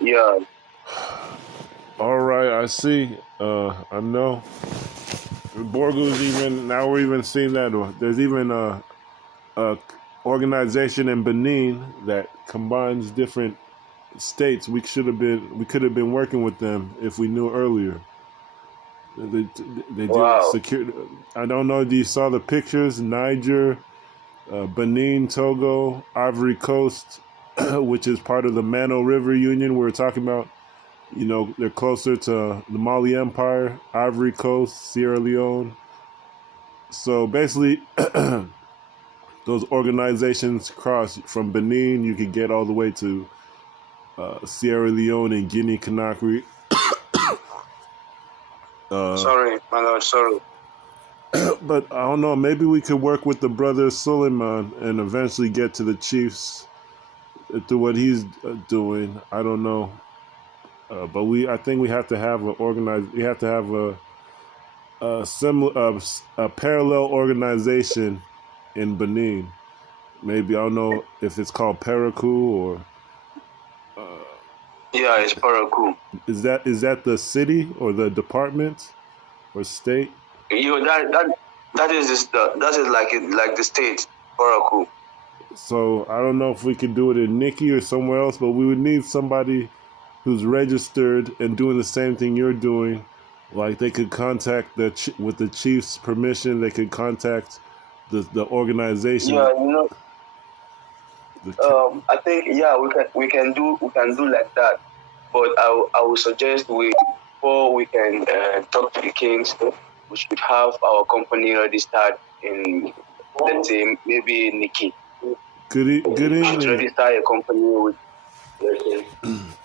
Yeah. All right, I see. I know. Borgu's even now. We're even seeing that. There's even a organization in Benin that combines different states. We could have been working with them if we knew earlier. They do Wow. secure. I don't know. Do you saw the pictures? Niger, Benin, Togo, Ivory Coast, which is part of the Mano River Union we were talking about. You know, they're closer to the Mali Empire, Ivory Coast, Sierra Leone. So basically, those organizations cross from Benin. You could get all the way to Sierra Leone and Guinea Conakry. Sorry, my lord, sorry. But I don't know. Maybe we could work with the brother Suleiman and eventually get to the chiefs through what he's doing. I don't know. But I think we have to have we have to have a parallel organization in Benin. Maybe I don't know if it's called Parakou or. Yeah, it's Parakou. Is that the city or the department or state? That is like the state, Parakou. So I don't know if we could do it in Nikki or somewhere else, but we would need somebody who's registered and doing the same thing you're doing. Like they could contact with the chief's permission. They could contact the organization. Yeah, you know. I think we can do like that. But I would suggest before we can talk to the kings, we should have our company registered in, let's say, maybe Nikki. Good evening. We should register a company with.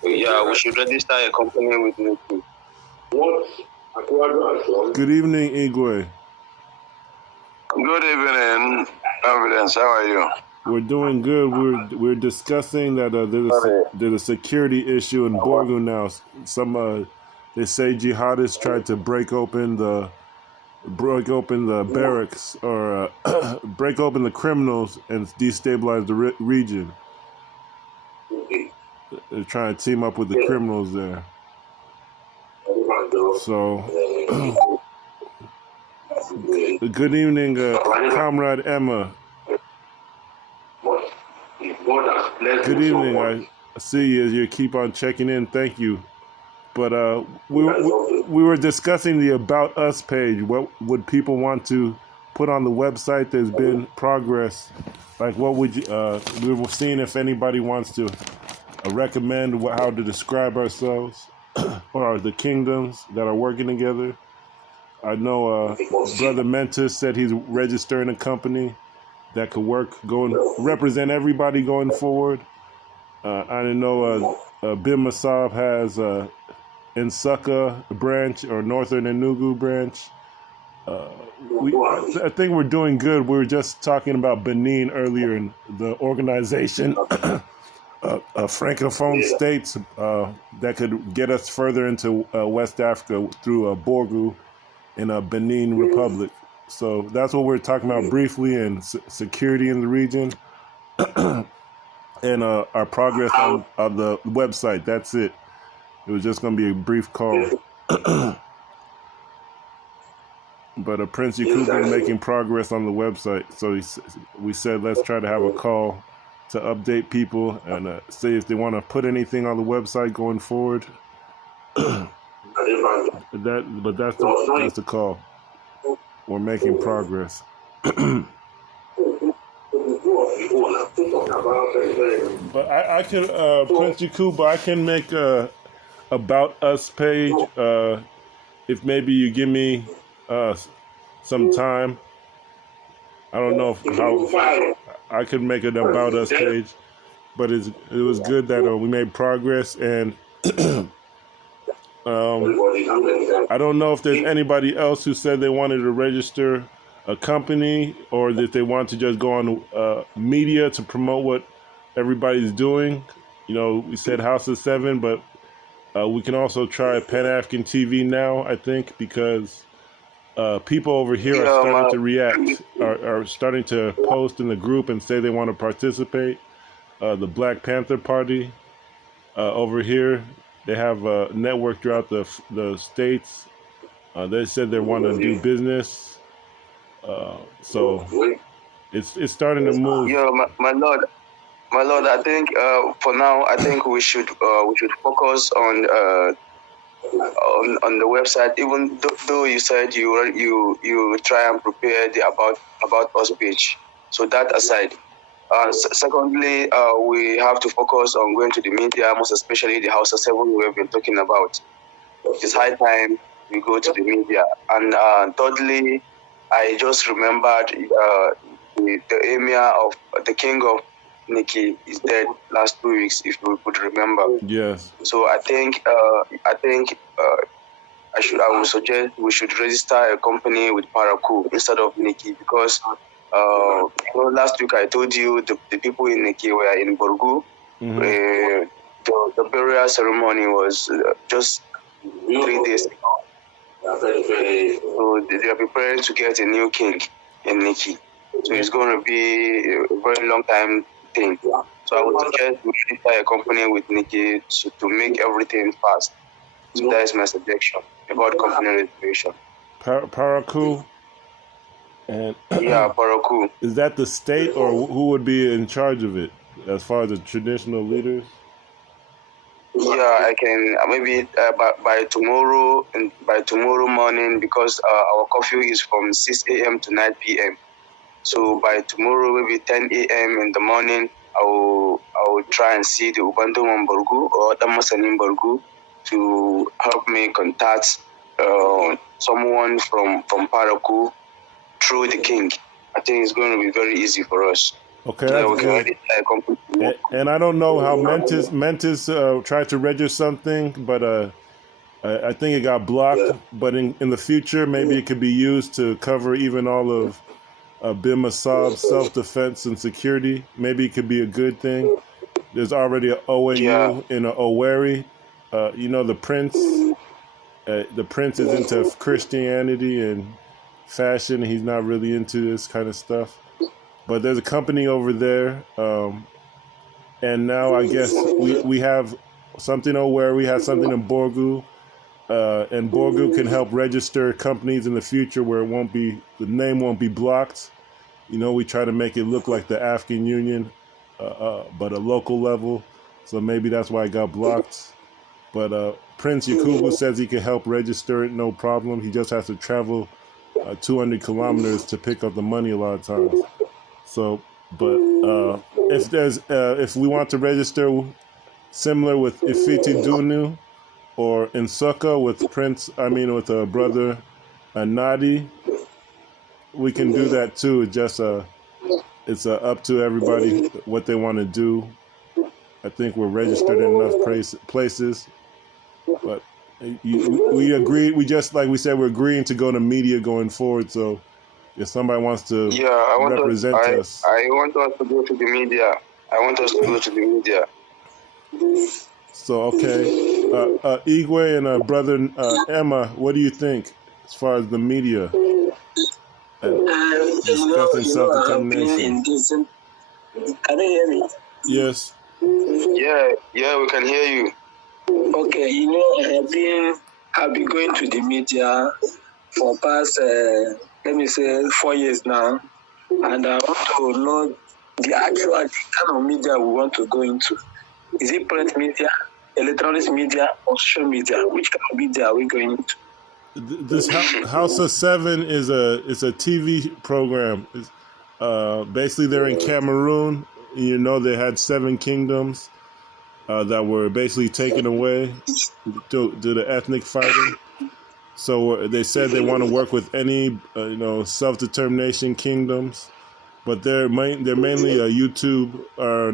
Yeah, we should register a company with Nikki. Good evening, Igwe. Good evening, Evidence. How are you? We're doing good. We're discussing that there's a security issue in Borgu now. Some they say jihadists tried to break open the barracks or break open the criminals and destabilize the region. They're trying to team up with the criminals there. So, good evening, Comrade Emma. Good evening. I see you as you keep on checking in. Thank you. But we were discussing the About Us page. What would people want to put on the website? There's been progress. Like, what would you? We were seeing if anybody wants to recommend how to describe ourselves or the kingdoms that are working together. I know Brother Mentis said he's registering a company that could represent everybody going forward. I know Bin MASSOB has Nsukka branch or Northern Enugu branch. I think we're doing good. We were just talking about Benin earlier in the organization, Francophone states that could get us further into West Africa through Borgu in a Benin Republic. So that's what we're talking about briefly, and security in the region, and our progress on the website. That's it. It was just going to be a brief call. But Prince Yakubu is making progress on the website. So we said, let's try to have a call to update people and see if they want to put anything on the website going forward. But that's the call. We're making progress. But I can, Prince Yakubu, I can make a About Us page if maybe you give me some time. I don't know how I could make an About Us page, but it was good that we made progress. And I don't know if there's anybody else who said they wanted to register a company or if they want to just go on media to promote what everybody's doing. You know, we said House of Seven, but we can also try Pan-African TV now, I think, because people over here are starting to react, are starting to post in the group and say they want to participate. The Black Panther Party over here. They have a network throughout the states. They said they want to do business. So it's starting to move. Yeah, my lord. My lord, I think for now, I think we should focus on the website. Even though you said you try and prepare the about us page. So that aside, secondly, we have to focus on going to the media, most especially the House of 7 we have been talking about. It's high time we go to the media. And thirdly, I just remembered the emir of the king of Nikki is dead last 2 weeks, if you could remember. Yes. So I think I would suggest we should register a company with Parakou instead of Nikki, because last week I told you the people in Nikki were in Borgu. Mm-hmm. The burial ceremony was just 3 days ago. So they are preparing to get a new king in Nikki. So it's going to be a very long time thing. So I would suggest we register a company with Nikki to make everything fast. So that is my suggestion about company registration. Parakou? And yeah, Parakou. Is that the state, or who would be in charge of it as far as the traditional leaders? Yeah, I can maybe by tomorrow morning, because our curfew is from 6 a.m. to 9 p.m. So by tomorrow, maybe 10 a.m. in the morning, I will try and see the Ubando Mamborgu or Damasanim Borgu to help me contact someone from Parakou through the king. I think it's going to be very easy for us. Okay, that's and I don't know how Mentis tried to register something, but I think it got blocked. Yeah. But in the future, maybe it could be used to cover even all of MASSOB self-defense and security. Maybe it could be a good thing. There's already an OAU in an Owerri. The prince. The prince is into Christianity and fashion. He's not really into this kind of stuff. But there's a company over there, and now I guess we have something where we have something in Borgu, and Borgu can help register companies in the future where the name won't be blocked. We try to make it look like the African Union, but a local level. So maybe that's why it got blocked. But Prince Yakubu says he can help register it, no problem. He just has to travel 200 kilometers to pick up the money a lot of times. So, but if we want to register similar with Ifitedunu or Nsukka with with brother Nadi, we can do that too. It's up to everybody what they want to do. I think we're registered in enough places, but we agreed. We just, like we said, we're agreeing to go to media going forward. So if somebody wants to represent us. I want us to go to the media. So, okay. Igwe and brother Emma, what do you think as far as the media? Discussing self-determination. Can you hear me? Yes. Yeah, we can hear you. Okay, I've been going to the media for past 4 years now, and I want to know the kind of media we want to go into. Is it print media, electronic media, or social media? Which kind of media are we going into? This House of 7 is a TV program. Basically, they're in Cameroon. They had 7 kingdoms that were basically taken away due to the ethnic fighting. So they said they want to work with any, self-determination kingdoms, but they're mainly a YouTube a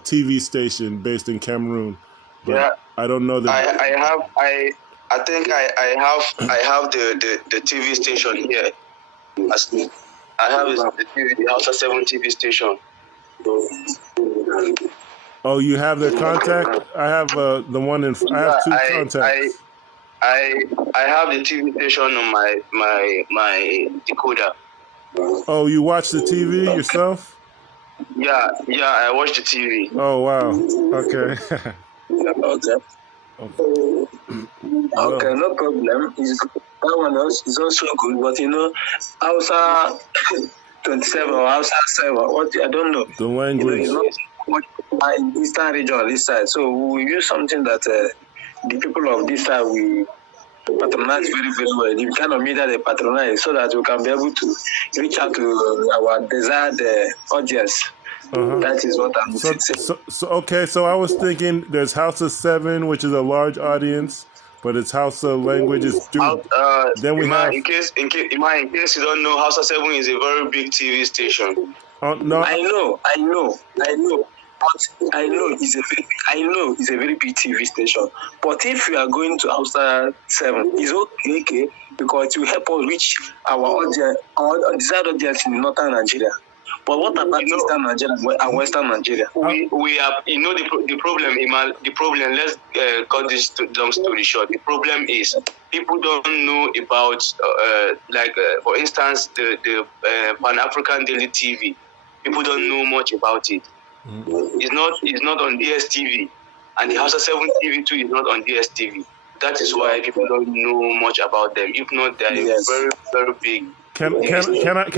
TV station based in Cameroon. But yeah, I don't know that. I think I have the TV station here. I have the House of 7 TV station. Oh, you have their contact? I have the one in. I have 2 contacts. I have the TV station on my decoder. Oh, you watch the TV yourself? Yeah, I watch the TV. Oh wow. Okay. Okay. Okay, no problem. That one is also good, but Hausa 27 or Hausa 7, what I don't know. The language. It's not much in Eastern region this side, so we will use something that the people of this side will patronize very, very well. The kind of media they patronize, so that we can be able to reach out to our desired audience. That is what I'm saying. So I was thinking there's Hausa 7, which is a large audience, but it's Hausa language is then we have in case you don't know, Hausa 7 is a very big TV station. No, I know. But I know it's a very big TV station. But if you are going to Hausa 7, it's okay because it will help us reach our audience, our desired audience in northern Nigeria. But what about Eastern Nigeria and Western Nigeria? We have, the problem, Imal. The problem. Let's cut this long story short. The problem is people don't know about, for instance, the Pan African Daily TV. People don't know much about it. It's not on DSTV, and the Hausa 7 TV too is not on DSTV. That is why people don't know much about them. If not, they are very, very big. Can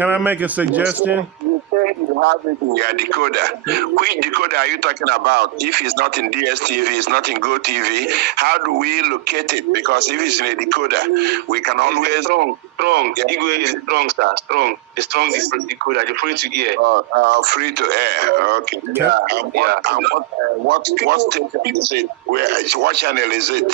I make a suggestion? Yeah, decoder. Which decoder are you talking about? If it's not in DSTV, it's not in GoTV, how do we locate it? Because if it's in a decoder, we can always... Strong. Yeah. Igwe is strong, sir. Strong. The strong is decoder, the free to air. Free to air, okay. Yeah. What station is it? What channel is it?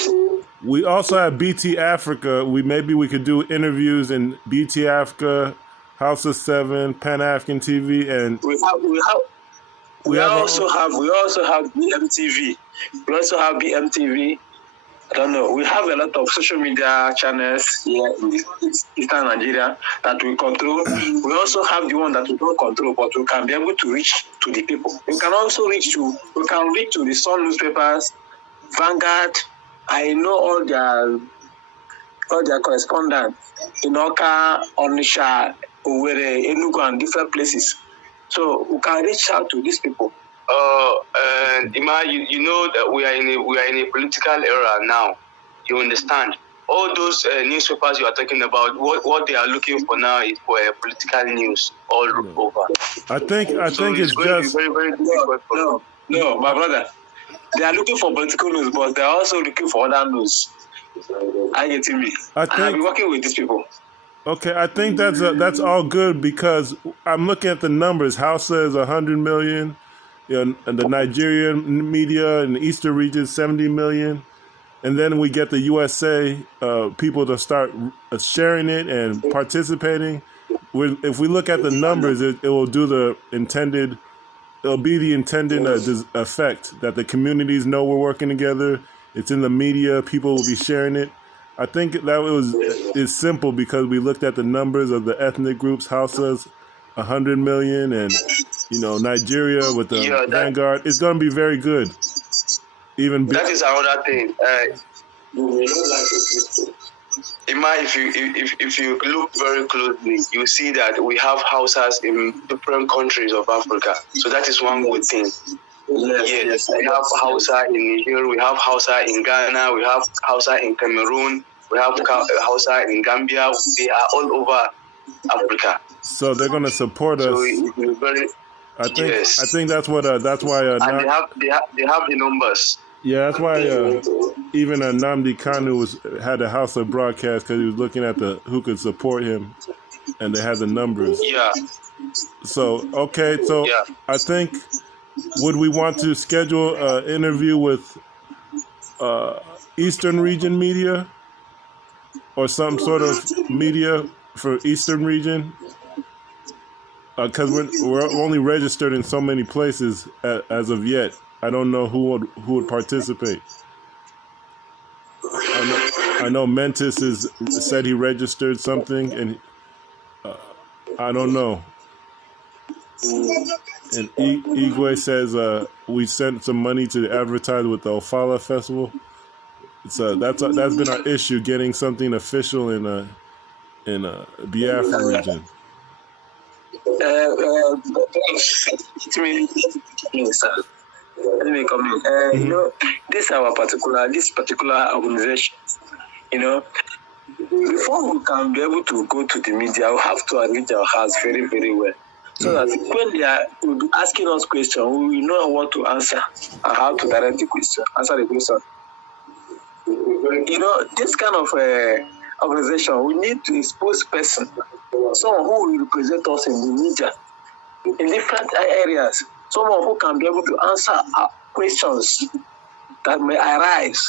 We also have BT Africa. Maybe we could do interviews in BT Africa, Hausa 7, Pan African TV, and we also have BMTV. We also have BMTV. I don't know. We have a lot of social media channels here in Eastern Nigeria that we control. We also have the one that we don't control, but we can be able to reach to the people. We can also reach to the Sun newspapers, Vanguard. I know all their correspondents in Oka, Onitsha, Owerri, Enugu, and different places. So we can reach out to these people. Ima, you know that we are in a political era now. You understand? All those newspapers you are talking about, what they are looking for now is for political news all over. I think it's just very, very difficult. No, my brother. They are looking for political news, but they are also looking for other news. I get me. I've been working with these people. Okay, I think that's all good because I'm looking at the numbers. Hausa is 100 million, and the Nigerian media in the Eastern region 70 million, and then we get the USA people to start sharing it and participating. If we look at the numbers, it will do the intended. It'll be the intended effect that the communities know we're working together. It's in the media. People will be sharing it. I think that it's simple because we looked at the numbers of the ethnic groups. Hausa's 100 million, and Nigeria with the Vanguard. It's going to be very good. That is another thing. Ima, if you look very closely, you see that we have Hausas in different countries of Africa. So that is one good thing. Yes. We have Hausa in Niger, we have Hausa in Ghana, we have Hausa in Cameroon, we have Hausa in Gambia. They are all over Africa. So they're going to support us. So it's very. I think that's what. That's why. And they have the numbers. Yeah, that's why even Nnamdi Kanu had a Hausa broadcast because he was looking at who could support him, and they had the numbers. Yeah. So I think, would we want to schedule an interview with Eastern Region media or some sort of media for Eastern Region? Because we're only registered in so many places as of yet. I don't know who would participate. I know Mentis said he registered something, and I don't know. And Igwe says we sent some money to advertise with the Ofala Festival. So that's been our issue, getting something official in Biafra region. Let me come in. You know, this particular organization, you know, before we can be able to go to the media, we have to arrange our house very, very well. So that when they are asking us questions, we will know what to answer and how to direct the question, answer the question. You know, this kind of organization, we need to expose person, someone who will represent us in the media, in different areas, someone who can be able to answer our questions that may arise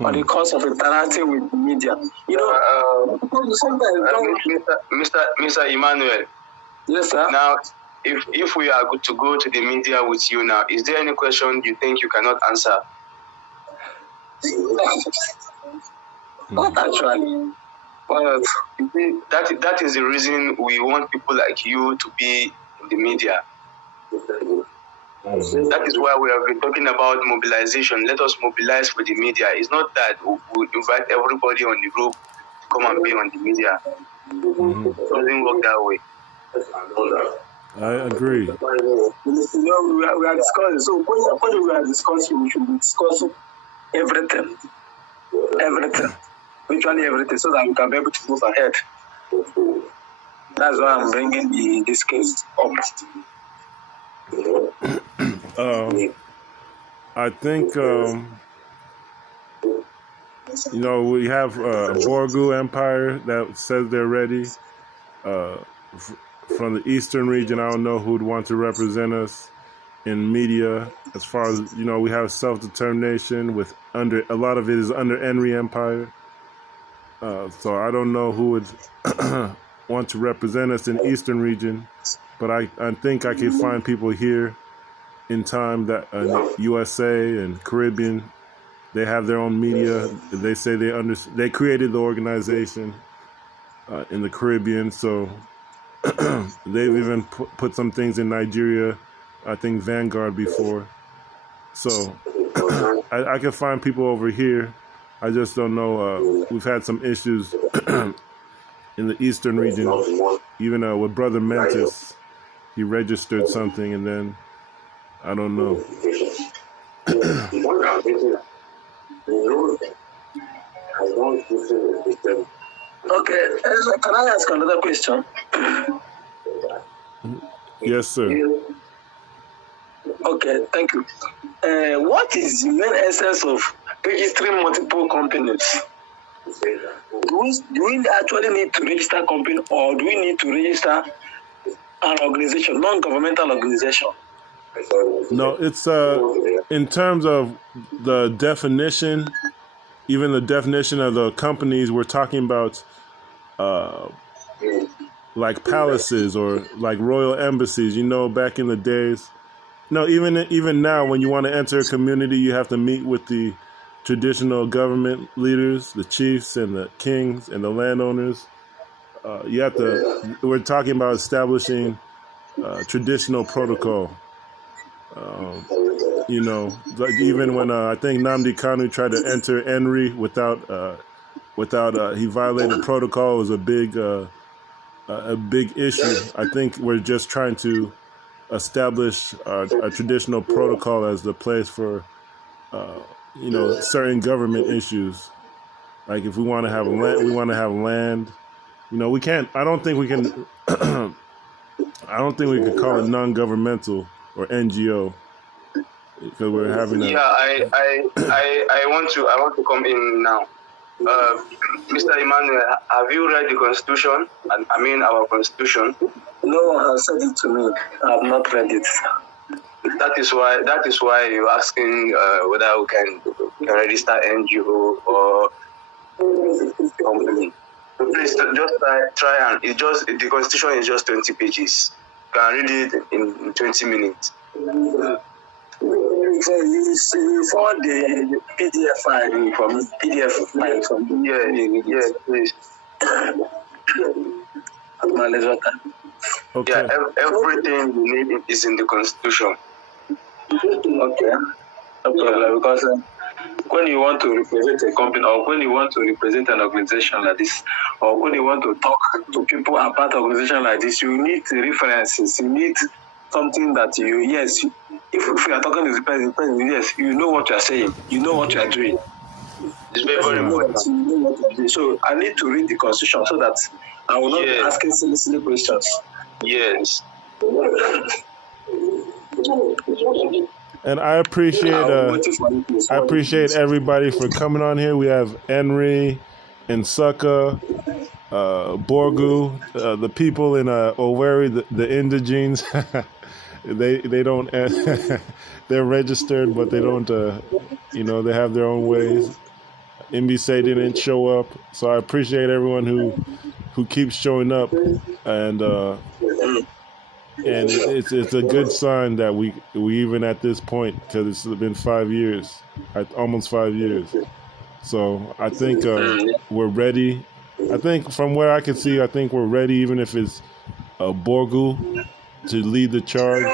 on the course of interacting with the media. You know, Mr. Emmanuel. Yes, sir. Now, if we are good to go to the media with you now, is there any question you think you cannot answer? Not actually. But that is the reason we want people like you to be in the media. That is why we have been talking about mobilization. Let us mobilize for the media. It's not that we invite everybody on the group to come and be on the media. It doesn't work that way. I agree. You know, we are discussing. So when we are discussing, we should be discussing everything. Virtually everything, so that we can be able to move ahead. That's why I'm bringing this case up. I think, you know, we have Borgu Empire that says they're ready. From the Eastern region, I don't know who'd want to represent us in media. As far as, you know, we have self-determination with a lot of it is under Nri Empire. So I don't know who would want to represent us in the Eastern region, but I think I can find people here in time that USA and Caribbean, they have their own media. They say they created the organization in the Caribbean, so they've even put some things in Nigeria. I think Vanguard before. So I can find people over here. I just don't know. We've had some issues in the Eastern region. Even with Brother Mentis, he registered something, and then I don't know. Okay, can I ask another question? Yes, sir. Okay, thank you. What is the main essence of registering multiple companies? Do we actually need to register a company, or do we need to register an organization, non-governmental organization? No, it's in terms of the definition, even the definition of the companies, we're talking about like palaces or like royal embassies, you know, back in the days. No, even now, when you want to enter a community, you have to meet with the traditional government leaders, the chiefs and the kings and the landowners. You have to. We're talking about establishing traditional protocol. You know, like even when I think Nnamdi Kanu tried to enter Nri without he violated protocol, it was a big issue. I think we're just trying to establish a traditional protocol as the place for, you know, certain government issues. Like if we want to have land, we want to have land. You know, we can't. I don't think we can. I don't think we could call it non-governmental or NGO because we're having. I want to come in now. Mr. Emmanuel, have you read the Constitution? I mean, our Constitution. No one has said it to me. I have not read it. That is why you're asking whether we can register NGO or company. So please just try and the Constitution is just 20 pages. You can read it in 20 minutes. So you found the PDF file from Yeah, please. Okay. Yeah, everything you need is in the Constitution. Okay, no problem. Because when you want to represent a company, or when you want to represent an organization like this, or when you want to talk to people about organization like this, you need references. You need something that if you are talking to the person, yes, you know what you are saying. You know what you are doing. It's very important. So I need to read the Constitution so that I will not be asking silly questions. Yes. And I appreciate everybody for coming on here. We have Nri Nsukka, Borgu, the people in Owerri, the indigenes. they don't they're registered, but they don't they have their own ways. Mbise didn't show up, so I appreciate everyone who keeps showing up, and it's a good sign that we even at this point, because it's been 5 years, almost 5 years. So I think we're ready. I think from where I can see, I think we're ready, even if it's Borgu to lead the charge,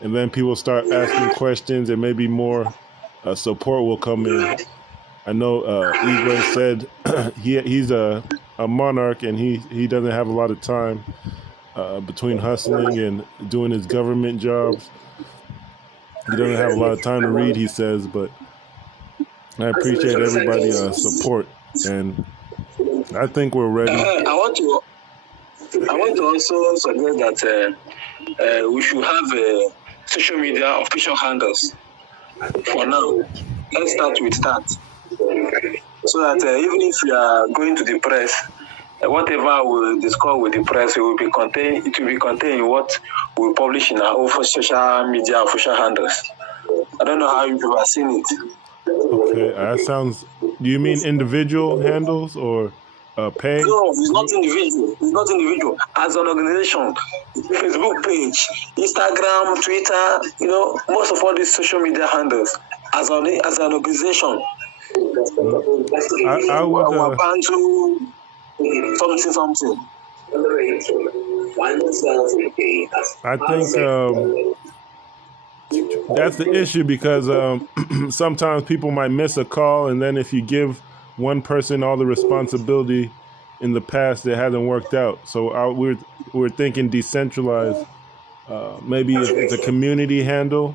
and then people start asking questions, and maybe more support will come in. I know Igwe said he's a monarch, and he doesn't have a lot of time between hustling and doing his government jobs. He doesn't have a lot of time to read, he says, but I appreciate everybody's support, and I think we're ready. I want to also suggest that we should have social media official handles for now. Let's start with that, so that even if you are going to the press, whatever we discuss with the press, it will be contained in what we publish in our social media official handles. I don't know how you have seen it. Okay, that sounds. Do you mean individual handles or page? No, it's not individual. It's not individual. As an organization, Facebook page, Instagram, Twitter, most of all these social media handles. As an organization, I would. Bantu, something. I think that's the issue, because sometimes people might miss a call, and then if you give one person all the responsibility in the past, it hasn't worked out. So we're thinking decentralized. Maybe it's a community handle,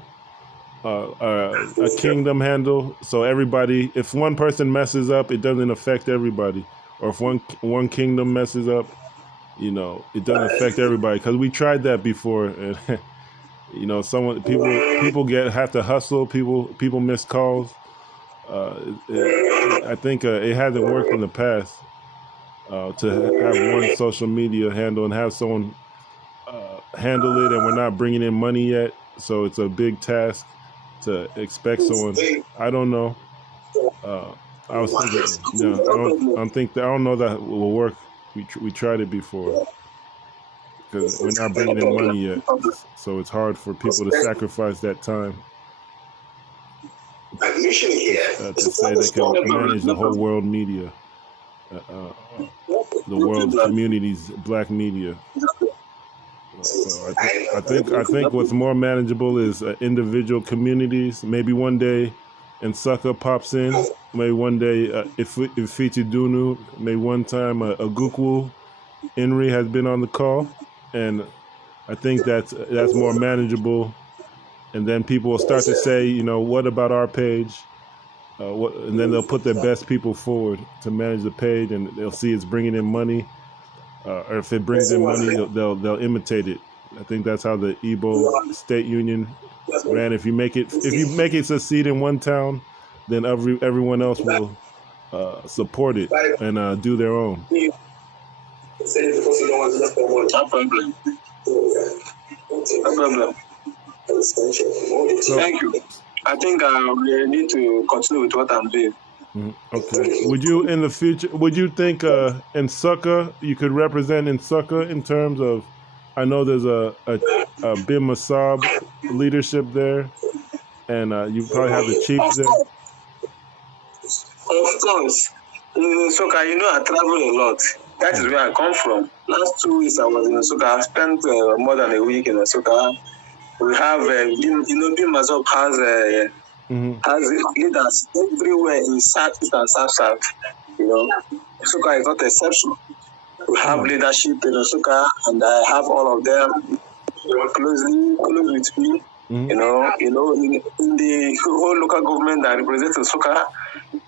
a kingdom handle. So everybody, if one person messes up, it doesn't affect everybody. Or if one kingdom messes up, it doesn't affect everybody. Because we tried that before, and people have to hustle. People miss calls. I think it hasn't worked in the past to have one social media handle and have someone handle it, and we're not bringing in money yet, so it's a big task to expect someone. I don't know. I was thinking, I don't know that will work. We tried it before, because we're not bringing in money yet, so it's hard for people to sacrifice that time to say they can manage the whole world media, the world communities, black media. So I think what's more manageable is individual communities. Maybe one day Nsukka pops in. Maybe one day Ifitedunu. Maybe one time Agukwu-Nri has been on the call, and I think that's more manageable. And then people will start to say, what about our page? And then they'll put their best people forward to manage the page, and they'll see it's bringing in money. Or if it brings in money, they'll imitate it. I think that's how the Igbo State Union ran. If you make it succeed in one town, then everyone else will support it and do their own. No problem. Thank you. I think we need to continue with what I'm doing. Okay. Would you, in the future, think Nsukka, you could represent Nsukka in terms of, I know there's a MASSOB leadership there, and you probably have the chiefs there. Of course. In Nsukka, I travel a lot. That is where I come from. Last 2 weeks I was in Nsukka. I spent more than a week in Nsukka. We have, MASSOB has leaders everywhere in South East and South. Nsukka is not an exception. We have leadership in Nsukka, and I have all of them close with me. Mm-hmm. In the whole local government that represents Nsukka,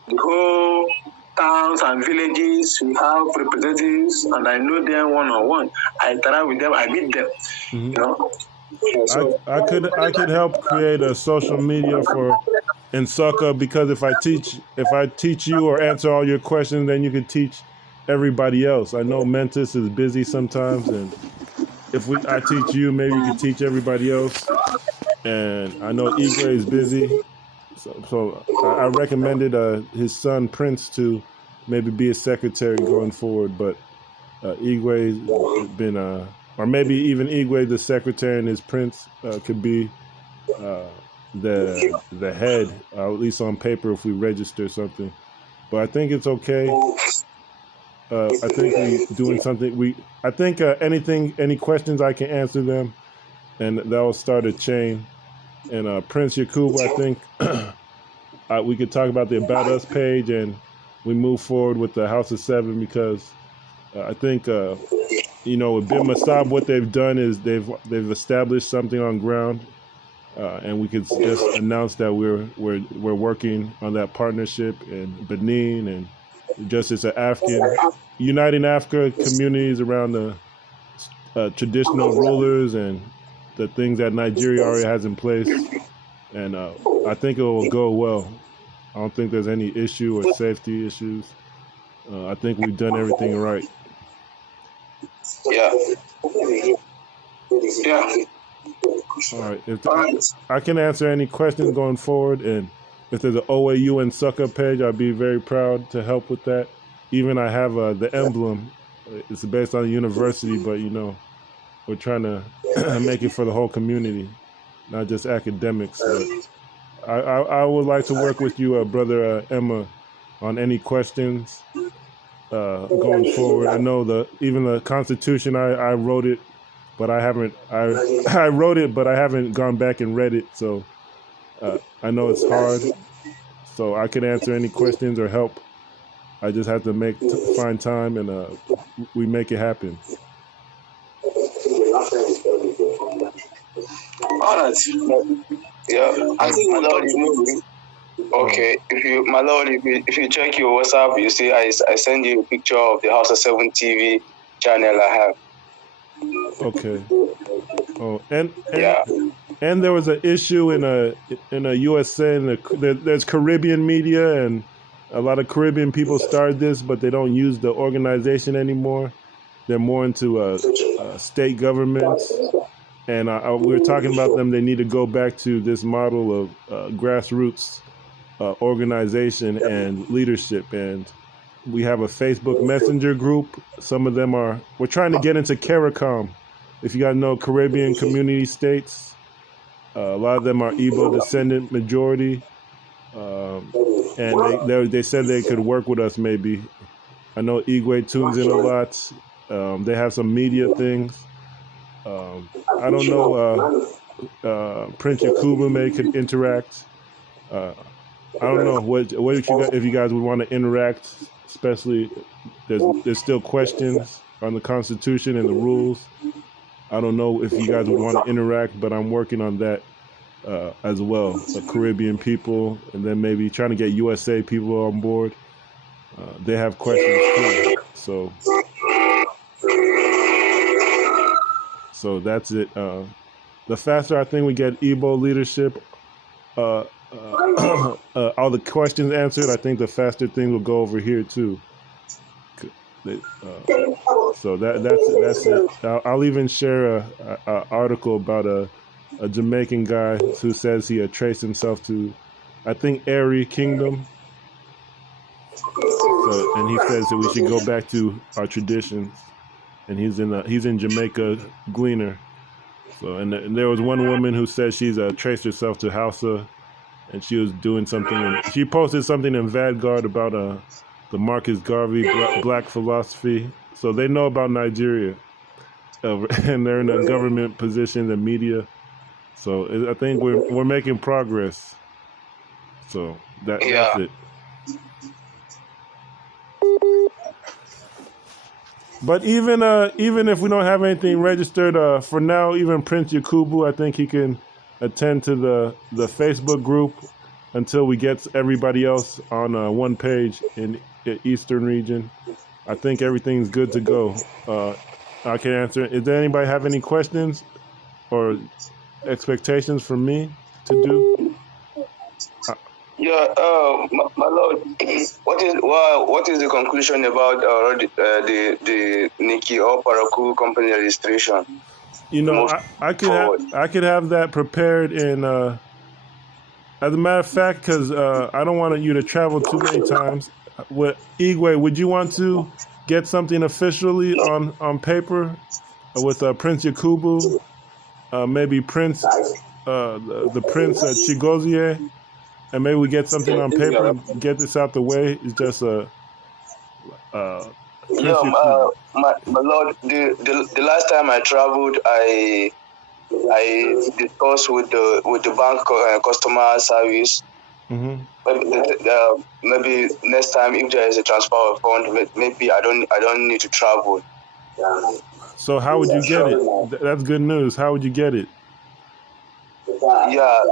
the whole towns and villages, we have representatives, and I know them one-on-one. I interact with them, I meet them. Mm-hmm. I could help create a social media for Nsukka, because if I teach you or answer all your questions, then you can teach everybody else. I know Mentis is busy sometimes, and if I teach you, maybe you can teach everybody else. And I know Igwe is busy, so I recommended his son Prince to maybe be a secretary going forward. But Igwe has been, or maybe even Igwe the secretary and his Prince could be the head, at least on paper, if we register something. But I think it's okay. I think we doing something. I think any questions, I can answer them, and that will start a chain. And Prince Yakubu, I think we could talk about the About Us page, and we move forward with the House of Seven, because I think with Bin MASSOB, what they've done is they've established something on ground, and we could just announce that we're working on that partnership in Benin, and just as an uniting Africa communities around the traditional rulers and the things that Nigeria already has in place. And I think it will go well. I don't think there's any issue or safety issues. I think we've done everything right. Yeah. All right. I can answer any questions going forward, and if there's an OAU and Nsukka page, I'd be very proud to help with that. Even I have the emblem. It's based on the university, but we're trying to make it for the whole community, not just academics. But I would like to work with you, Brother Emma, on any questions going forward. I know even the Constitution, I wrote it, but I haven't. I wrote it, but I haven't gone back and read it. So I know it's hard. So I can answer any questions or help. I just have to find time, and we make it happen. All right. Yeah, I think my lord, okay. If you check your WhatsApp, you see I send you a picture of the House of 7 TV channel I have. Okay. Oh, and there was an issue in a USA, and there's Caribbean media, and a lot of Caribbean people started this, but they don't use the organization anymore. They're more into state governments. And we were talking about them. They need to go back to this model of grassroots organization and leadership. And we have a Facebook Messenger group. Some of them we're trying to get into CARICOM. If you guys know Caribbean community states, a lot of them are Igbo descendant majority. And they said they could work with us maybe. I know Igwe tunes in a lot. They have some media things. I don't know. Prince Yakubu may could interact. I don't know what if you guys would want to interact. Especially, there's still questions on the Constitution and the rules. I don't know if you guys would want to interact, but I'm working on that as well. The Caribbean people, and then maybe trying to get USA people on board. They have questions too. So that's it. The faster I think we get Igbo leadership, all the questions answered, I think the faster things will go over here too. So that's it. I'll even share a article about a Jamaican guy who says he traced himself to, I think, Nri Kingdom. And he says that we should go back to our traditions. And he's in Jamaica, Gleaner. So and there was one woman who said she's traced herself to Hausa, and she was doing something. She posted something in Vanguard about the Marcus Garvey black philosophy. So they know about Nigeria, and they're in a government position, the media. So I think we're making progress. So that's it. But even if we don't have anything registered for now, even Prince Yakubu, I think he can attend to the Facebook group until we get everybody else on one page in the Eastern region. I think everything's good to go. I can answer. Is there anybody have any questions or expectations from me to do? Yeah, my lord, what is the conclusion about the Nikki or Parakou company registration? You know, I could have that prepared in. As a matter of fact, because I don't want you to travel too many times. Igwe, would you want to get something officially on paper with Prince Yakubu, maybe Prince, the Prince Chigozie, and maybe we get something on paper and get this out the way? It's just a. My lord, the last time I traveled, I discussed with the bank customer service. Mm-hmm. Maybe next time, if there is a transfer of fund, maybe I don't need to travel. So how would you get it? That's good news. How would you get it? Yeah,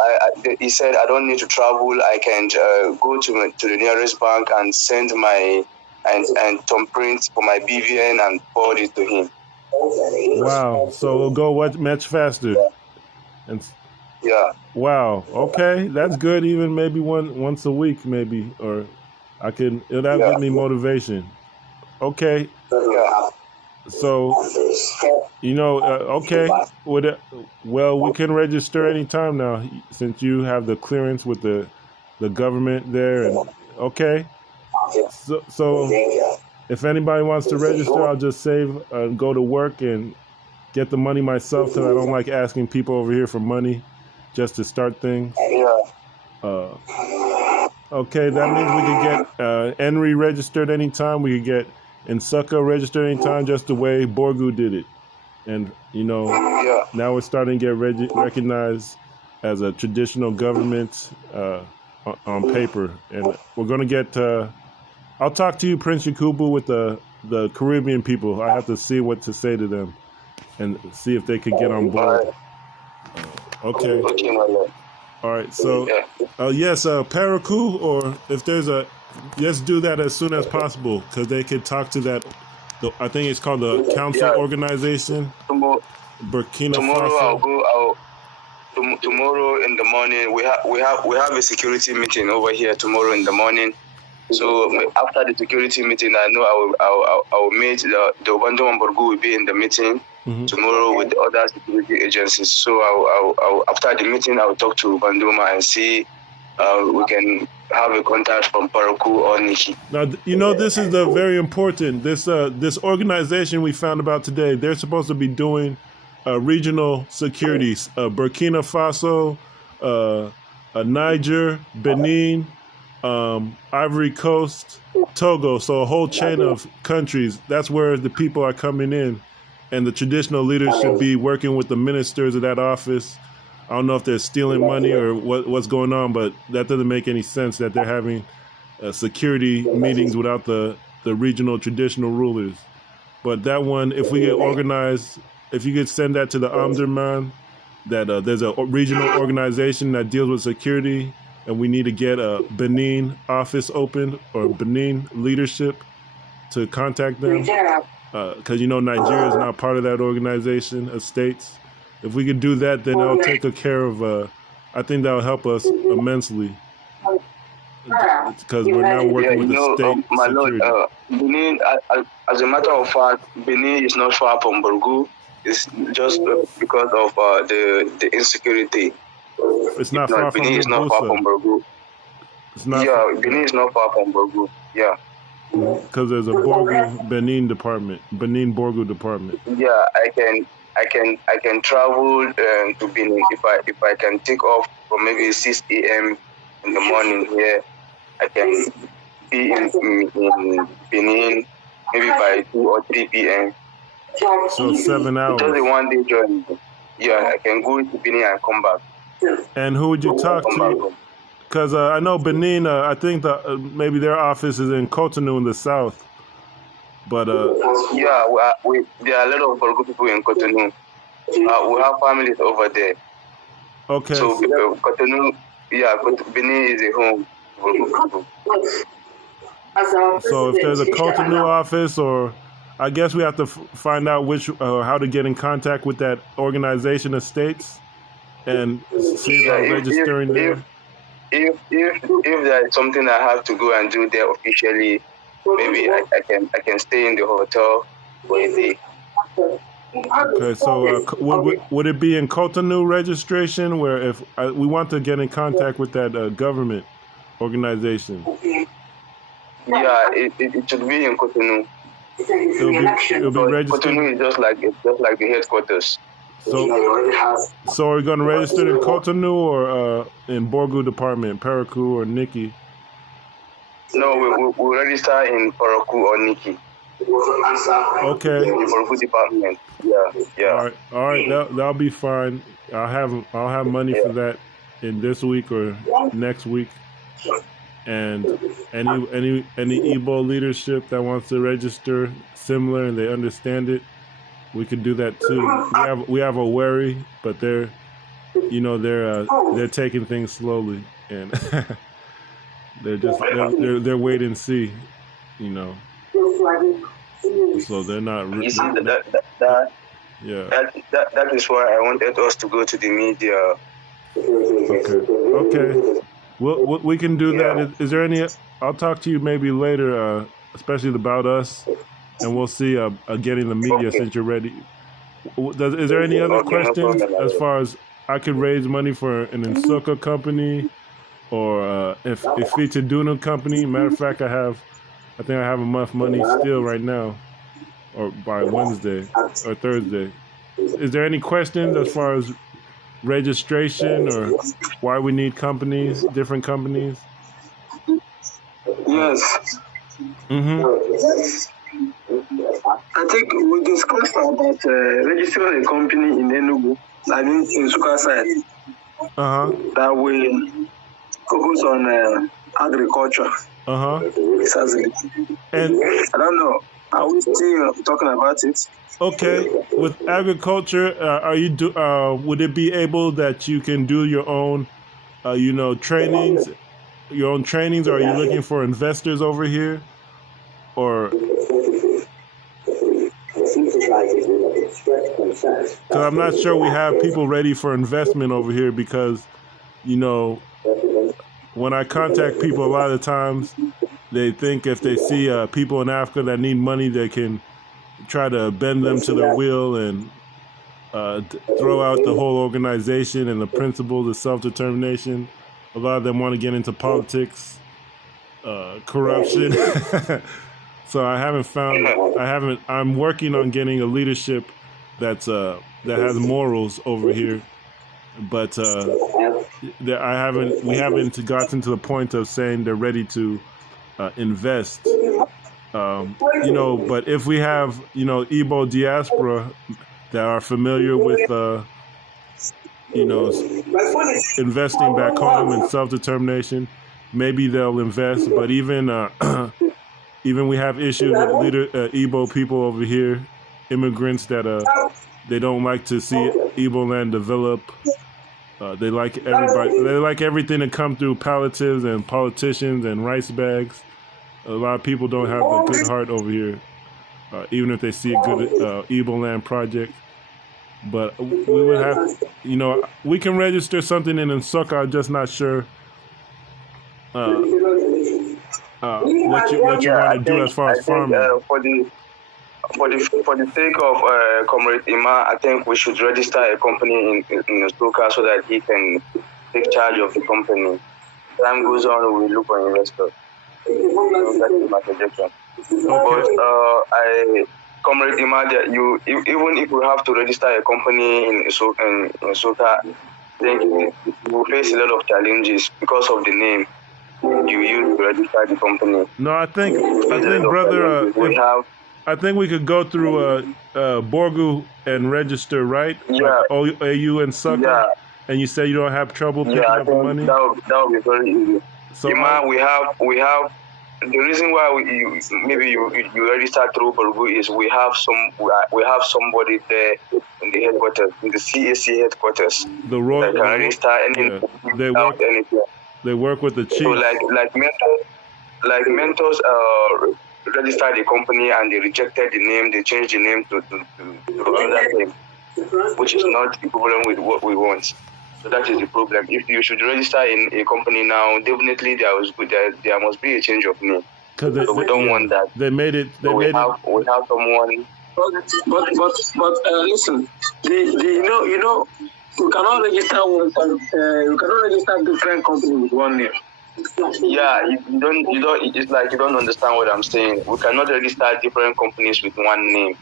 he said I don't need to travel. I can go to the nearest bank and send my and some prints for my BVN and forward it to him. Wow. So it'll go much faster. And yeah. Wow. Okay, that's good. Even maybe once a week, maybe, or it'll give me motivation. Okay. Yeah. So, okay. Well, we can register anytime now since you have the clearance with the government there. And okay. So if anybody wants to register, I'll just save and go to work and get the money myself because I don't like asking people over here for money just to start things. Yeah. Okay, that means we could get Nri registered anytime. We could get Nsukka registered anytime, just the way Borgu did it. And, now we're starting to get recognized as a traditional government on paper. And we're going to get... I'll talk to you, Prince Yakubu, with the Caribbean people. I have to see what to say to them and see if they could get on board. Okay. All right. So, yes, Parakou, or if there's let's do that as soon as possible because they could talk to that. I think it's called the Counsiel organization. Burkina Faso. Tomorrow in the morning, we have a security meeting over here tomorrow in the morning. So after the security meeting, I know I will meet the Bantu and Borgu will be in the meeting tomorrow with the other security agencies. So after the meeting, I will talk to Banduma and see we can have a contact from Parakou or Nikki. Now, this is very important. This organization we found about today, they're supposed to be doing regional securities. Burkina Faso, Niger, Benin, Ivory Coast, Togo, so a whole chain of countries. That's where the people are coming in, and the traditional leaders should be working with the ministers of that office. I don't know if they're stealing money or what's going on, but that doesn't make any sense that they're having security meetings without the regional traditional rulers. But that one, if we get organized, if you could send that to the Omdurman, that there's a regional organization that deals with security, and we need to get a Benin office opened or Benin leadership to contact them. Because, Nigeria is not part of that organization of states. If we could do that, then that'll take care of, I think that'll help us immensely. Because we're now working with the state my security. Lord, Benin, as a matter of fact, Benin is not far from Borgu. It's just because of the insecurity. It's not far from Benin is not far from Borgu. Benin is not far from Borgu. Yeah. Because there's a Borgu Benin department, Benin Borgu department. Yeah, I can travel to Benin if I can take off from maybe 6 a.m. in the morning here. I can be in Benin maybe by 2 or 3 p.m. So 7 hours. Just a one-day journey. Yeah, I can go to Benin and come back. And who would you talk to? Because I know Benin, I think maybe their office is in Cotonou in the south. But yeah, there are a lot of Parakou people in Cotonou. We have families over there. Okay. So Cotonou, Benin is a home for Parakou people. So if there's a Cotonou office, or I guess we have to find out how to get in contact with that organization of states and see about registering there. If there is something I have to go and do there officially, maybe I can stay in the hotel for a day. Okay, so would it be in Cotonou registration, where if we want to get in contact with that government organization? Yeah, it should be in Cotonou. It'll be registered. Cotonou is just like the headquarters. So are we going to register in Cotonou or in Borgu department, Parakou or Nikki? No, we register in Parakou or Nikki. Okay. In the Borgu department. Yeah. All right. That'll be fine. I'll have money for that in this week or next week. And any Igbo leadership that wants to register similar and they understand it, we could do that too. We have a worry, but they're taking things slowly and they're wait and see, So they're not. You see that is why I wanted us to go to the media. Okay. Well, we can do that. Is there any? I'll talk to you maybe later, especially about us, and we'll see getting the media since you're ready. Is there any other questions as far as I could raise money for an Nsukka company or if Ifitedunu company? Matter of fact, I think I have enough money still right now, or by Wednesday or Thursday. Is there any questions as far as registration or why we need different companies? Yes. I think we discussed about registering a company in Enugu, I mean in Nsukka side. That will focus on agriculture. And I don't know. Are we still talking about it? Okay, with agriculture, would it be able that you can do your own, trainings, or are you looking for investors over here, or? Because I'm not sure we have people ready for investment over here because, when I contact people, a lot of the times they think if they see people in Africa that need money, they can try to bend them to their will and throw out the whole organization and the principles of self-determination. A lot of them want to get into politics, corruption. So I'm working on getting a leadership that has morals over here, but we haven't gotten to the point of saying they're ready to invest. But if we have, Igbo diaspora that are familiar with, investing back home and self-determination, maybe they'll invest. But even we have issues with Igbo people over here, immigrants that they don't like to see Igbo land develop. They like everything to come through palliatives and politicians and rice bags. A lot of people don't have a good heart over here, even if they see a good Igbo land project. But we would have, we can register something in Nsukka. I'm just not sure what you want to do as far as farming. For the sake of Comrade Ima, I think we should register a company in Nsukka so that he can take charge of the company. Time goes on, we look for investors. That is my suggestion. But Comrade Ima, even if we have to register a company in Nsukka, I think we will face a lot of challenges because of the name you use to register the company. No, I think, brother, I think we could go through Borgu and register, right? Yeah. Like AU and Nsukka. Yeah. And you say you don't have trouble picking up the money? That would be very easy. So Ima, we have the reason why maybe you register through Parakou is we have somebody there in the headquarters, in the CAC headquarters. The Royal, that can register anything. They work with the chief. So like mentors registered the company and they rejected the name. They changed the name to another name, which is not equivalent with what we want. So that is the problem. If you should register in a company now, definitely there must be a change of name. So we don't want that. They made it. We have someone. But listen, you know, you cannot register different companies with one name. Yeah, you don't. It's like you don't understand what I'm saying. We cannot register different companies with one name.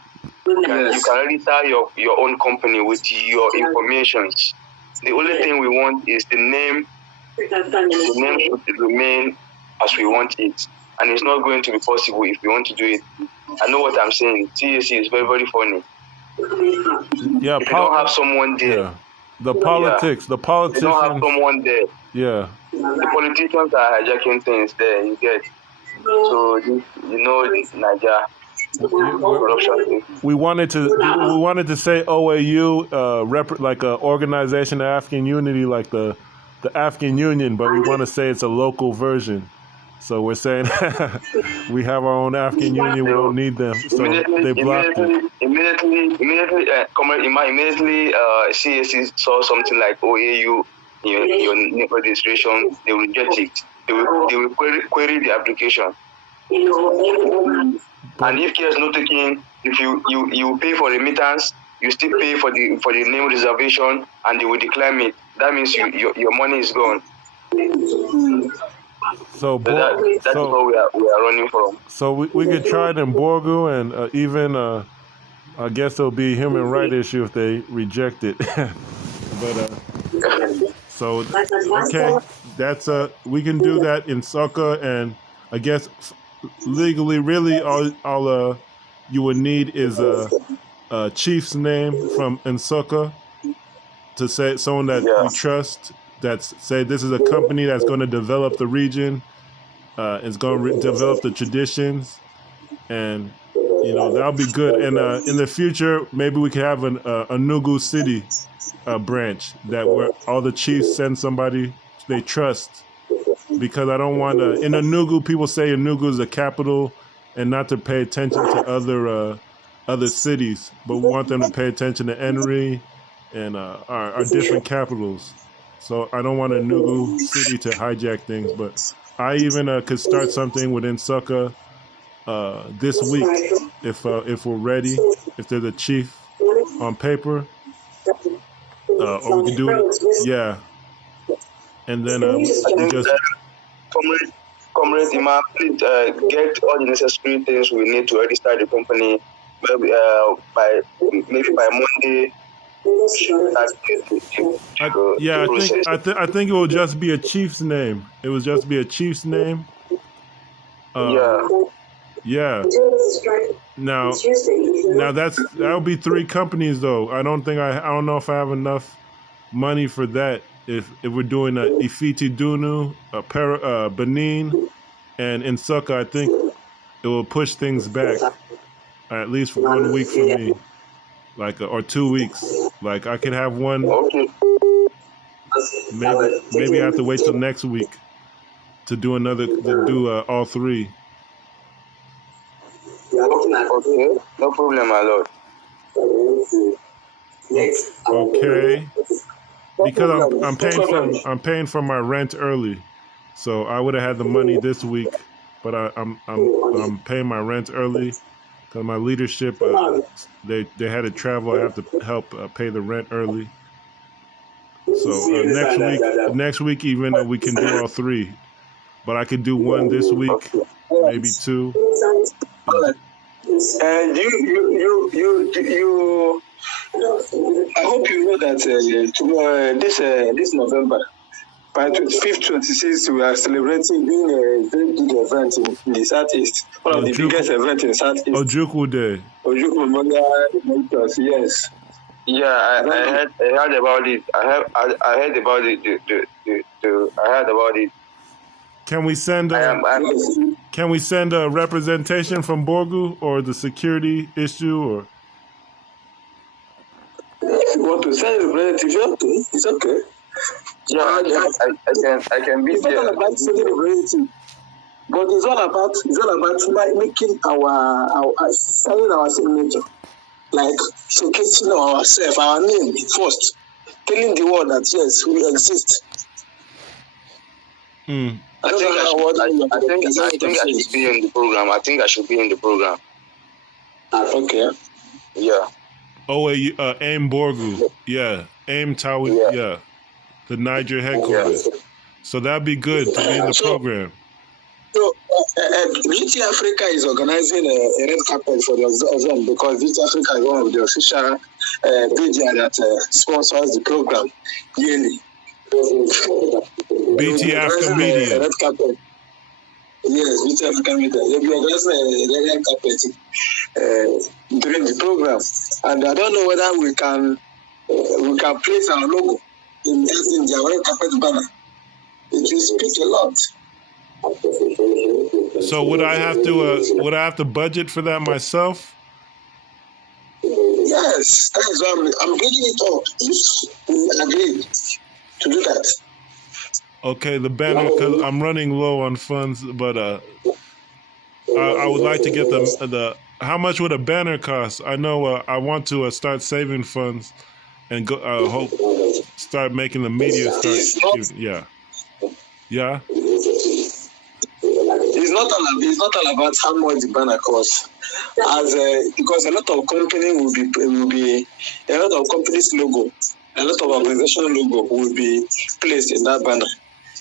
You can register your own company with your informations. The only thing we want is the name. The name should remain as we want it, and it's not going to be possible if we want to do it. I know what I'm saying. CAC is very, very funny. Yeah, if you don't have someone there. Yeah. The politics. You don't have someone there. Yeah. The politicians are hijacking things there. You get. So Nigeria. We wanted to say OAU, like an organization of African unity, like the African Union, but we want to say it's a local version. So we're saying we have our own African Union. We don't need them. So they blocked it. Immediately, CAC saw something like OAU, your name registration. They will reject it. They will query the application. And if care is not taken, if you pay for remittance, you still pay for the name reservation, and they will decline it. That means your money is gone. So that's what we are running from. So we could try it in Borgu, and even I guess it'll be a human rights issue if they reject it. But so okay, that's we can do that in Nsukka, and I guess legally, really, all you would need is a chief's name from Nsukka to say someone that you trust. That's say this is a company that's going to develop the region, it's going to develop the traditions, and that'll be good. And in the future, maybe we could have a Nugu City branch where all the chiefs send somebody they trust, because I don't want in Enugu, people say Enugu is the capital, and not to pay attention to other cities, but we want them to pay attention to Nri and our different capitals. So I don't want Enugu City to hijack things, but I even could start something within Nsukka this week if we're ready. If there's a chief on paper, or we can do it. Yeah, and then just. Comrade Ima, please get all the necessary things we need to register the company. Maybe by Monday. I think it will just be a chief's name. It will just be a chief's name. Yeah. Now that'll be 3 companies though. I don't know if I have enough money for that. If we're doing a Ifitedunu, Benin, and Nsukka, I think it will push things back at least for 1 week for me. Or 2 weeks. Like I could have one. Okay. Maybe I have to wait till next week to do all 3. Okay, no problem, my lord. Okay. Because I'm paying for my rent early, so I would have had the money this week, but I'm paying my rent early. Because my leadership, they had to travel. I have to help pay the rent early. So next week even we can do all 3, but I could do 1 this week, maybe 2. And you I hope you know that this November, by 25th, 26th, we are celebrating doing a very big event in the Southeast. One of the biggest events in the Southeast. Ojukwu Day. Ojukwu Monarchs, yes. Yeah, I heard about it. I heard about it. Can we send a representation from Borgu or the security issue or? If you want to send a representative, it's okay. Yeah, I can be it's there. Not all about sending a representative, but it's all about making our signing our signature, like showcasing ourselves, our name first, telling the world that yes, we exist. Mm. I think I should be in the program. I think I should be in the program. Okay. Yeah. Oh, AIM Borgu. Yeah. AIM Tawi. Yeah. The Niger headquarters. Yeah. So that'd be good to be in the program. So, Beauty Africa is organizing a red carpet for the event because Beauty Africa is one of the official media that sponsors the program yearly. BT Africa Media. Red carpet. Yes, BT Africa Media. They'll be organizing a red carpet during the program, and I don't know whether we can place our logo in their red carpet banner. It will speak a lot. So would I have to budget for that myself? Yes, that is why I'm bringing it up. If we agree to do that. Okay, the banner, because I'm running low on funds, but I would like to get the. How much would a banner cost? I know I want to start saving funds and go. Hope start making the media start. Yeah. It's not all about how much the banner costs, because a lot of companies will be a lot of companies' logo, a lot of organization logo will be placed in that banner.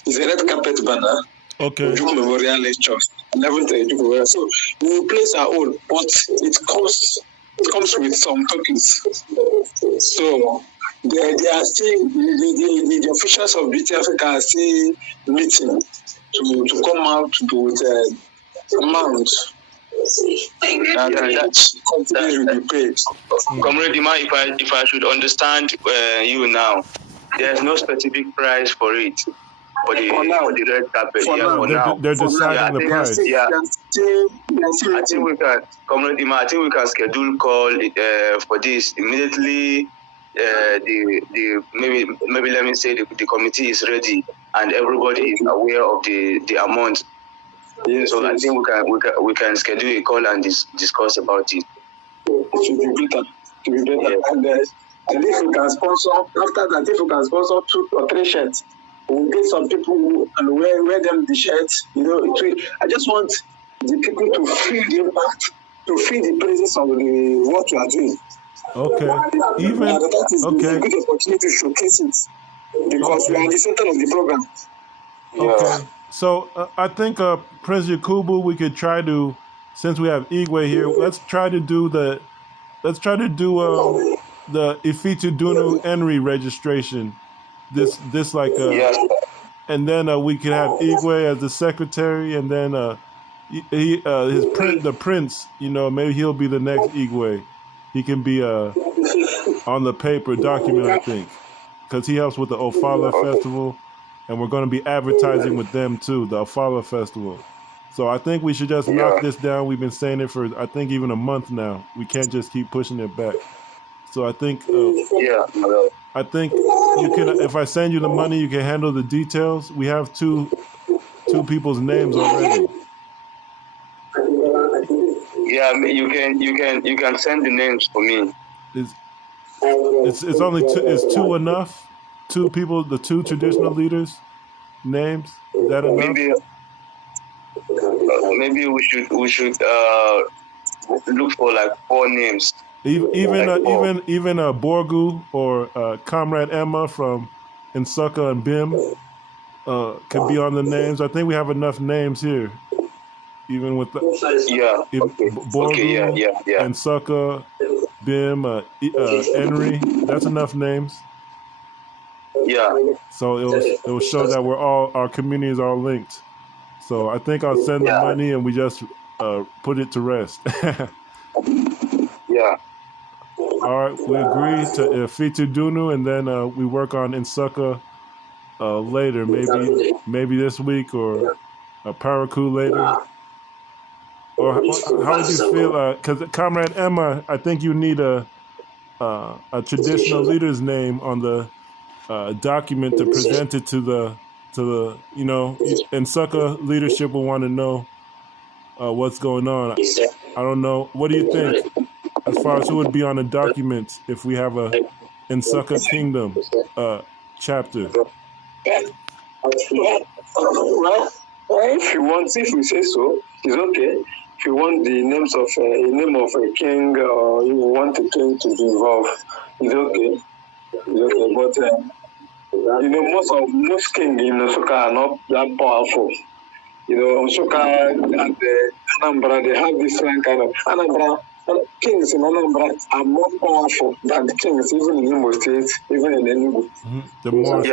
It's a red carpet banner. Okay. Duke Memorial Lectures. 11th Duke Memorial. So we will place our own, but it comes with some tokens. So they are still the officials of Beauty Africa are still meeting to come out with a amount that companies will be paid. Comrade Dima, if I should understand you now, there's no specific price for it. For the red carpet, they're deciding the price. Yeah, I think we can, Comrade Dima, I think we can schedule call for this immediately. Maybe let me say the committee is ready and everybody is aware of the amount. Yes, so I think we can schedule a call and discuss about it. It should be better. Yeah. And if we can sponsor after that, if we can sponsor 2 or 3 shirts, we'll get some people and wear them the shirts. I just want the people to feel the impact, to feel the presence of what we are doing. Okay. That is a good opportunity to showcase it because we are the center of the program. Okay. Yeah. So I think President Kubu, we could try to, since we have Igwe here, let's try to do the Ifitedunu-Nri registration. This like and then we could have Igwe as the secretary, and then the prince, maybe he'll be the next Igwe. He can be on the paper document, I think, because he helps with the Ofala Festival, and we're going to be advertising with them too, the Ofala Festival. So I think we should just knock this down. We've been saying it for I think even a month now. We can't just keep pushing it back. So I think I think you can. If I send you the money, you can handle the details. We have two people's names already. Yeah, you can send the names for me. It's only two. Is 2 enough? 2 people, the 2 traditional leaders' names. Is that enough? Maybe we should look for like 4 names. Even Borgu or Comrade Emma from Nsukka and Bim could be on the names. I think we have enough names here. Even with Borgu, Nsukka, Bim, Nri, that's enough names. Yeah. So it'll show that our communities are all linked. So I think I'll send the money and we just put it to rest. Yeah. All right, we agree to Ifitedunu, and then we work on Nsukka later, maybe this week or Parakou later? Or how would you feel? Because Comrade Emma, I think you need a traditional leader's name on the document to present it to the Nsukka leadership will want to know what's going on. I don't know. What do you think as far as who would be on the document if we have a Nsukka Kingdom chapter? Well, if you say so, it's okay. If you want the names of a name of a king, or you want the king to be involved, it's okay. But most kings in Nsukka are not that powerful. Nsukka and Anambra, they have this kind of Anambra. Kings in Anambra are more powerful than the kings, even in Imo State, even in Enugu. The more,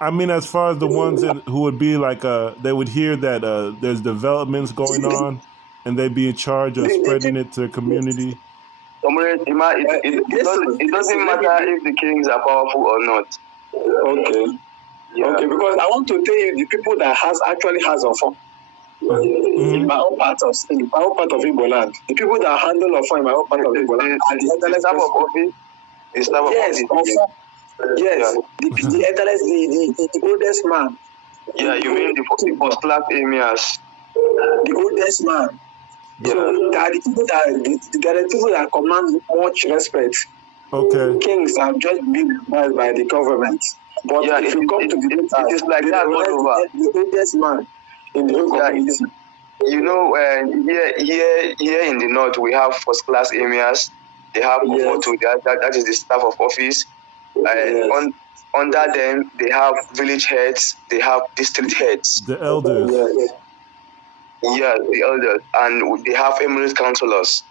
I mean, as far as the ones who would be like, they would hear that there's developments going on, and they'd be in charge of spreading it to the community. It doesn't matter if the kings are powerful or not. Okay. Yeah. Okay, because I want to tell you the people that actually has Ofo. In my own part of Igbo land, the people that handle Ofo in my own part of Igbo land are the staff of office. Yes, the oldest man. Yeah, you mean the first class emirs? The oldest man. Yeah. So there are the people that command much respect. Okay. Kings are just being advised by the government. But if you come to the it is like that all over. The oldest man in the whole community. Here in the north we have first class emirs. They have that is the staff of office. Under them they have village heads. They have district heads. The elders. Yeah, the elders, and they have emirate councillors.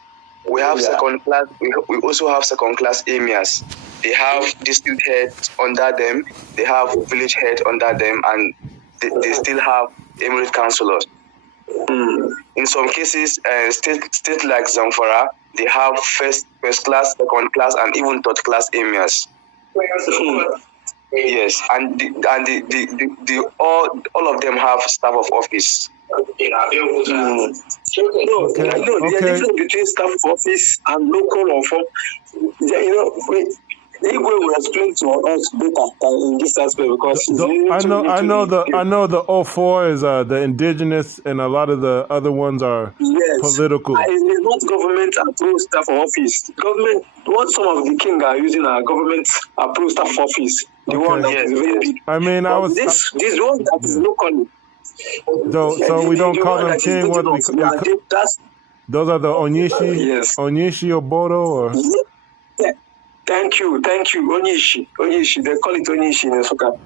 We have second class. We also have second class emirs. They have district heads under them. They have village heads under them, and they still have emirate councillors. In some cases, state like Zamfara, they have first class, second class, and even third class emirs. Yes, and all of them have staff of office. The difference between staff of office and local Igwe will explain to us better in this aspect because I know the 04 is the indigenous, and a lot of the other ones are political. It's not government approved staff of office. Government, what some of the king are using are government approved staff of office. The one that is very big. I mean, this one that is locally. So we don't call them king. What those are the Onyishi, Onyishi Obodo, or. Yeah. Thank you, Onyishi. They call it Onyishi in Nsukka.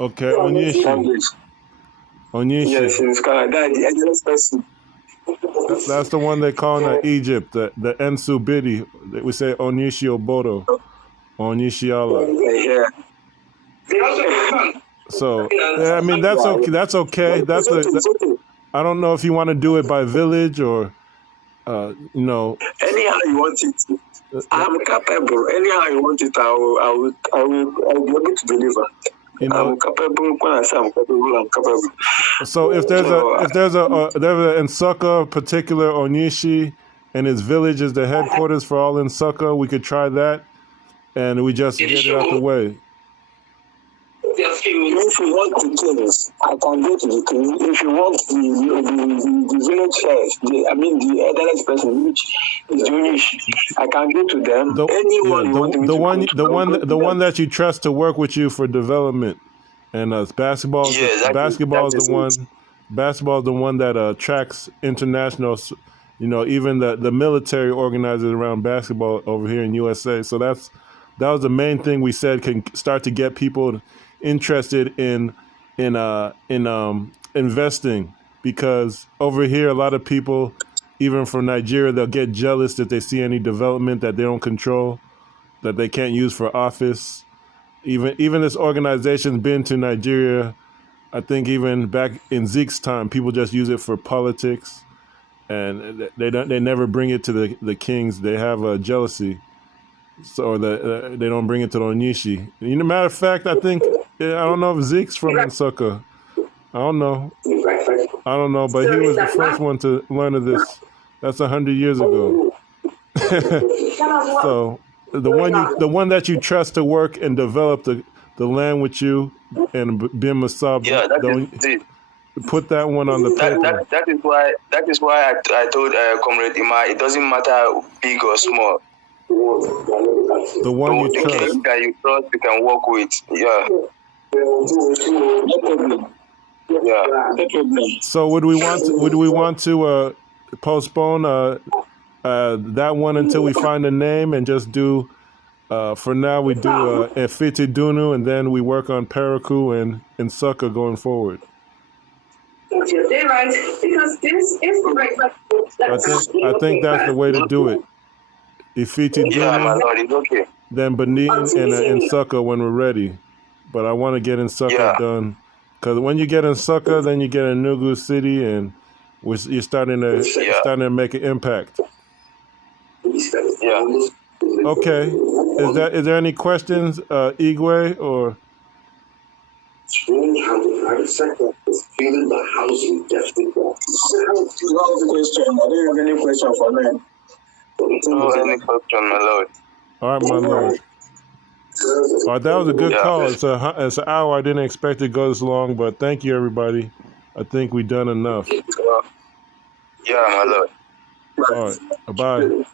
Okay, Onyishi. Yes, in Nsukka. That's the eldest person. That's the one they call in Egypt, the Ensu Bidi. We say Onyishi Obodo, Onyishi Allah. Yeah. So, I mean, that's okay. That's okay. I don't know if you want to do it by village or, Anyhow you want it. I'm capable. Anyhow you want it, I will be able to deliver. I'm capable. When I say I'm capable. So if there's a Nsukka particular Onyishi, and his village is the headquarters for all Nsukka, we could try that, and we just get it out the way. If you want the kings, I can go to the king. If you want the village first, the elderly person, which is Jewish, I can go to them. The one that you trust to work with you for development, and basketball. Basketball is the one that attracts international. Even the military organizes around basketball over here in USA. So that was the main thing we said can start to get people interested in investing, because over here a lot of people, even from Nigeria, they'll get jealous that they see any development that they don't control, that they can't use for office. Even this organization's been to Nigeria. I think even back in Zeke's time, people just use it for politics, and they never bring it to the kings. They have a jealousy, so that they don't bring it to the Onyishi. Matter of fact, I don't know if Zeke's from Nsukka. I don't know. But he was the first one to learn of this. That's 100 years ago. So the one that you trust to work and develop the land with you and be MASSOB. Yeah, that is it. Put that one on the paper. That is why I told Comrade Ima, it doesn't matter big or small. The one you trust. The that you trust, you can work with. Yeah. No problem. Yeah. No problem. So would we want to postpone that one until we find a name and just do? For now, we do Ifitedunu, and then we work on Parakou and Nsukka going forward. They're right, because this is the right. I think that's the way to do it. Ifitedunu, Yeah, my lord, it's okay. then Benin and Nsukka when we're ready. But I want to get Nsukka done, because when you get Nsukka, then you get a Nugu city, and you're starting to make an impact. Yeah. Okay. Is there any questions, Igwe or? Strange how the private sector is feeling the housing deficit. Question. I don't have any question for me. No any question, my lord. All right, my lord. All right, that was a good call. It's an hour. I didn't expect it to go this long, but thank you, everybody. I think we've done enough. Yeah, my lord. All right. Bye.